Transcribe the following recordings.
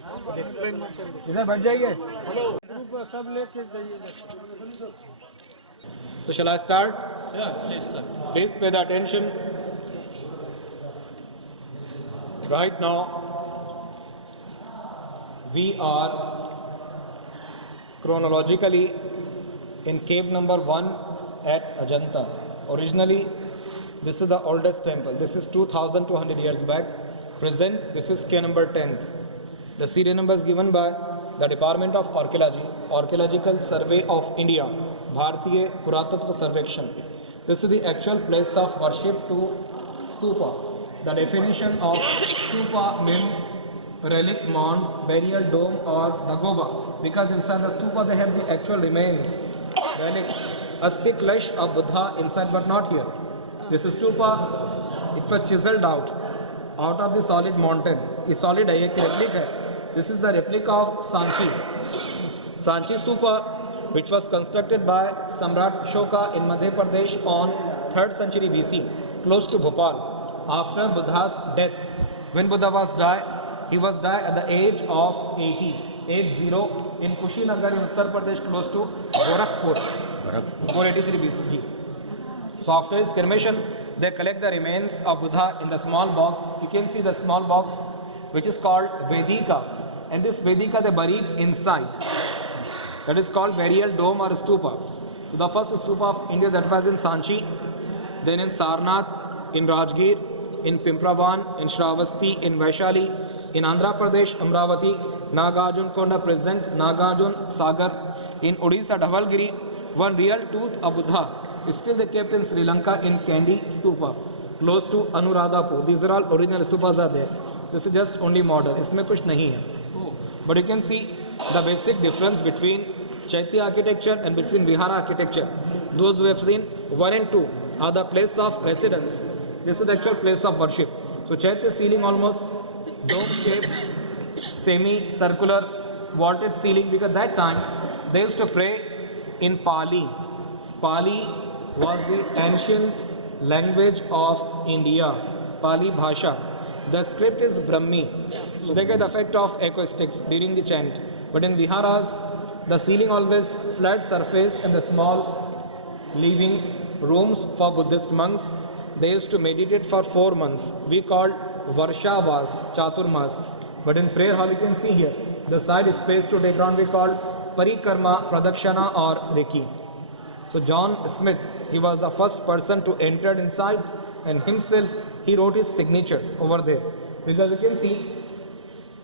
इधर बैठ जाइए। सब लेके जाइए। So shall I start? Yeah, please start. Please pay the attention. Right now, we are chronologically in cave number 1 at Ajanta. Originally, this is the oldest temple. This is 2200 years back. Present, this is cave number 10. The serial number is given by the Department of Archaeology, Archaeological Survey of India, Bharatiya Puratatva Sarvekshan. This is the actual place of worship to stupa. The definition of stupa means relic mound, burial dome or dagoba, because inside the stupa they have the actual remains, relics, asti clash of Buddha inside but not here. This stupa, it was chiseled out of the solid mountain. ये solid है, एक replic है. This is the replica of Sanchi stupa, which was constructed by Samrat Ashoka in Madhya Pradesh on 3rd century BC, close to Bhopal. After Buddha's death, when Buddha was died, he was died at the age of 80 in Kushinagar in Uttar Pradesh, close to Gorakhpur, 483 BC. So after his cremation, they collect the remains of Buddha in the small box. You can see the small box, which is called Vedika, and this Vedika they buried inside. That is called burial dome or stupa. So the first stupa of India, that was in Sanchi, then in Sarnath, in Rajgir, in Pimpravan, in Shravasti, in Vaishali, in Andhra Pradesh, Amravati, Nagarjun Konda present, Nagarjun Sagar, in Odisha, Dhavalgiri. One real tooth of Buddha is still they kept in Sri Lanka in Kandy stupa, close to Anuradhapur. These are all original stupas are there. This is just only model. इसमें कुछ नहीं है. But you can see the basic difference between Chaitya architecture and between vihara architecture. Those who have seen 1 and 2 are the place of residence. This is the actual place of worship. So Chaitya ceiling almost dome-shaped, semi-circular, vaulted ceiling, because that time they used to pray in Pali. Pali was the ancient language of India. Pali Bhasha. The script is Brahmi. So they get the effect of acoustics during the chant. But in viharas, the ceiling always flat surface and the small living rooms for Buddhist monks. They used to meditate for 4 months. We called Varshavas, Chaturmas. But in prayer hall you can see here, the side space to take around we called Parikarma, Pradakshina or Reiki. So John Smith, he was the first person to enter inside, and himself he wrote his signature over there. Because you can see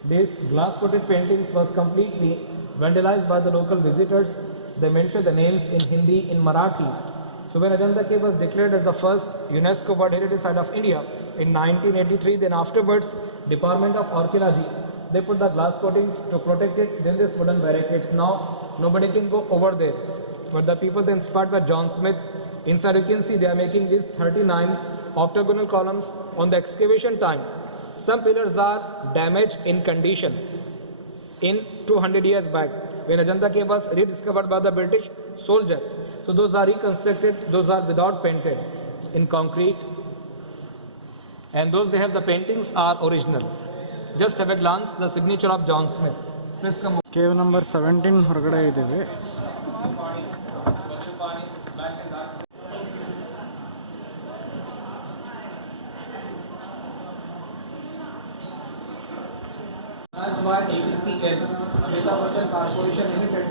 this glass coated paintings was completely vandalized by the local visitors. They mentioned the names in Hindi, in Marathi. So when Ajantha Cave was declared as the first UNESCO World Heritage Site of India in 1983, then afterwards Department of Archaeology, they put the glass coatings to protect it, then this wooden barricades. Now nobody can go over there. But the people they inspired by John Smith, inside you can see they are making these 39 octagonal columns on the excavation time. Some pillars are damaged in condition in 200 years back when Ajanta Cave was rediscovered by the British soldier. So those are reconstructed, those are without painted in concrete, and those they have the paintings are original. Just have a glance, the signature of John Smith. Please come. Cave number 17 ಹೊರಗಡೆ ಇದ್ದೀವಿ. As by ABCL, Amitabh Bachchan Corporation Limited,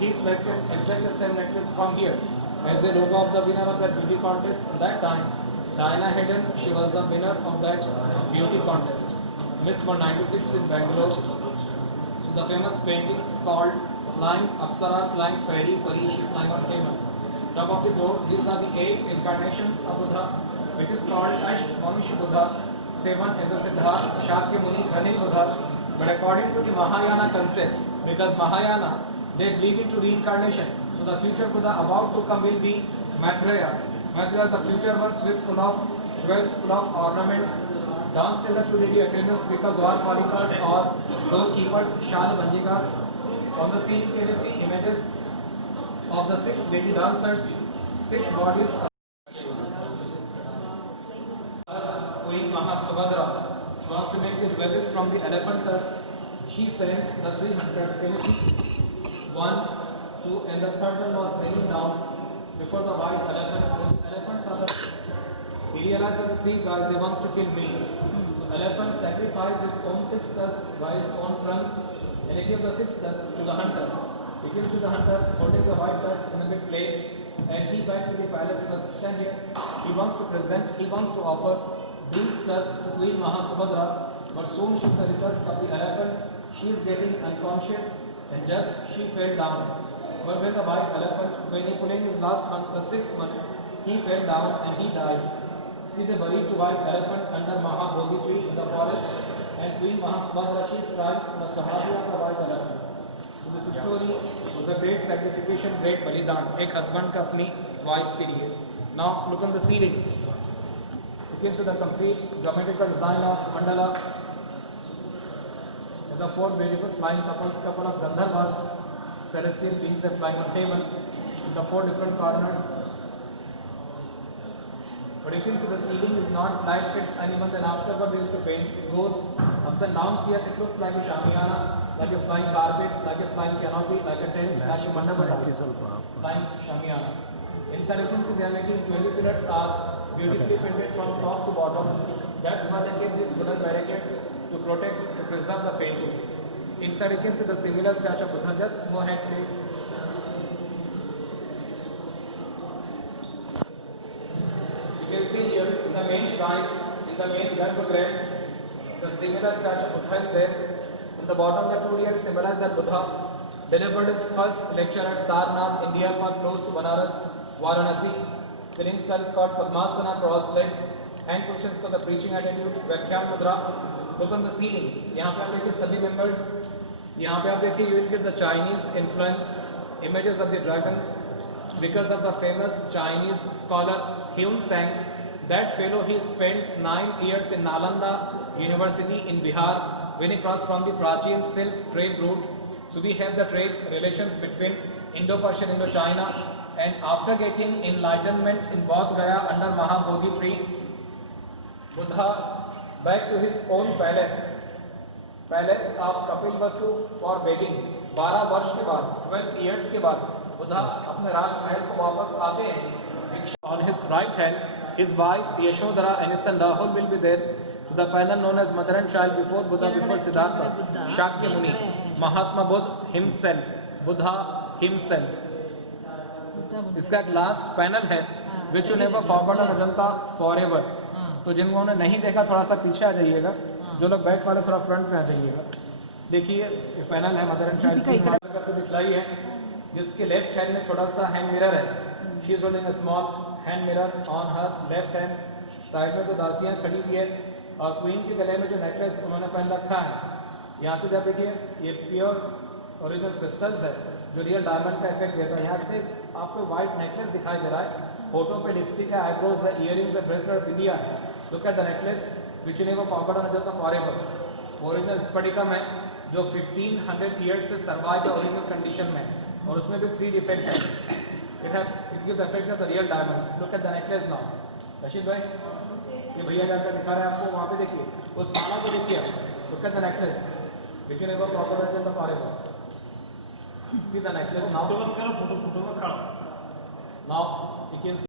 he selected exactly the same necklace from here as the logo of the winner of that beauty contest. At that time, Diana Hayden, she was the winner of that beauty contest. Miss 196 in Bangalore. So the famous painting is called Flying Apsara, Flying Fairy, Parishi, Flying on Camel. Top of the board, these are the 8 incarnations of Buddha, which is called Asht Manushya Buddha, 7 as a Siddha, Shakya Muni, running Buddha. But according to the Mahayana concept, because Mahayana, they believe into reincarnation. So the future Buddha about to come will be Maitreya. Maitreya is the future ones with full of jewels, full of ornaments. Dance till the two lady attendants, we call Dwarpalikas or doorkeepers, Shad Banjikas. On the scene, can you see images of the 6 lady dancers, 6 bodies. Queen Mahasubhadra, she wants to make the jewels from the elephant tusk she sent the 3 hunters. Can you see? 1, 2, and the third one was bringing down before the white elephant. The elephants are the hunters. He realized that the 3 guys, they want to kill me. So elephant sacrificed his own 6 tusks by his own trunk, and he gave the 6 tusks to the hunter. You can see the hunter holding the white tusk in a big plate, and he back to the palace. He was stand here. He wants to offer these tusks to Queen Mahasubhadra, but soon she saw the tusk of the elephant. She is getting unconscious, and just she fell down. But when the white elephant, when he pulling his last month, the 6th month, he fell down and he died. See, they buried the white elephant under Mahabodhi tree in the forest, and Queen Mahasubhadra, she is crying in the samadhi of the white elephant. So this story was a great sacrification, great balidan, एक husband का अपनी wife के लिए. Now look on the ceiling. You can see the complete geometrical design of mandala. And the 4 beautiful flying couples, couple of Gandharvas, celestial beings, they flying on table in the 4 different corners. But you can see the ceiling is not flat, it's uneven. Then afterward they used to paint. It goes ups and downs here. It looks like a shamiana, like a flying carpet, like a flying canopy, like a tent, like a mandapa, flying shamiana. Inside you can see they are making 20 pillars are beautifully painted from top to bottom. That's why they keep these wooden barricades to protect, to preserve the paintings. Inside you can see the similar statue of Buddha. Just go ahead please. You can see here in the main shrine, in the main garbhagriha, the similar statue of Buddha is there. In the bottom the 2 deers symbolize that Buddha delivered his first lecture at Sarnath, India, close to Banaras, Varanasi. Sitting style is called Padmasana, cross legs, hand positions for the preaching attitude, Vyakhyan Mudra. Look on the ceiling. यहाँ पे आप देखिए सभी members. यहाँ पे आप देखिए you will get the Chinese influence, images of the dragons, because of the famous Chinese scholar Hyun Sang. That fellow, he spent 9 years in Nalanda University in Bihar when he crossed from the Prachin silk trade route. So we have the trade relations between Indo-Persian, Indo-China, and after getting enlightenment in Bodh Gaya under Mahabodhi tree, Buddha back to his own palace of Kapil Vastu for begging. 12 वर्ष के बाद, 12 years के बाद, बुद्धा अपने राजमहल को वापस आते हैं. On his right hand, his wife Yashodhara and his son Rahul will be there. So the panel known as mother and child before Buddha, before Siddhartha, Shakya Muni, Mahatma Buddha himself, Buddha himself. इसका एक last panel है, which you never forgot on Ajanta forever. तो जिनको ने नहीं देखा थोड़ा सा पीछे आ जाइएगा, जो लोग बैक वाले थोड़ा फ्रंट में आ जाइएगा. देखिए ये पैनल है मदर एंड चाइल्ड की करके दिखलाई है, जिसके लेफ्ट हैंड में छोटा सा हैंड मिरर है. She is holding a small hand mirror on her left hand. Side में तो दासियां खड़ी हुई है और क्वीन के गले में जो नेकलेस उन्होंने पहन रखा है, यहाँ से जब देखिए ये प्योर ओरिजिनल क्रिस्टल्स है जो रियल डायमंड का इफेक्ट देता है. यहाँ से आपको व्हाइट नेकलेस दिखाई दे रहा है, फोटो पे लिपस्टिक है, आईब्रोज है, इयरिंग्स है, ब्रेसलेट, बिंदिया है. Look at the necklace which you never forgot on Ajanta forever. Original Sphatikam है जो 1500 ईयर्स से सर्वाइव द ओरिजिनल कंडीशन में, और उसमें भी 3 डिफेक्ट है. It give the effect of the real diamonds. Look at the necklace now. Rashid भाई ये भैया जाकर दिखा रहे हैं आपको, वहाँ पे देखिए उस माला को देखिए. Look at the necklace which you never forgot Ajanta forever. See the necklace now. Now you can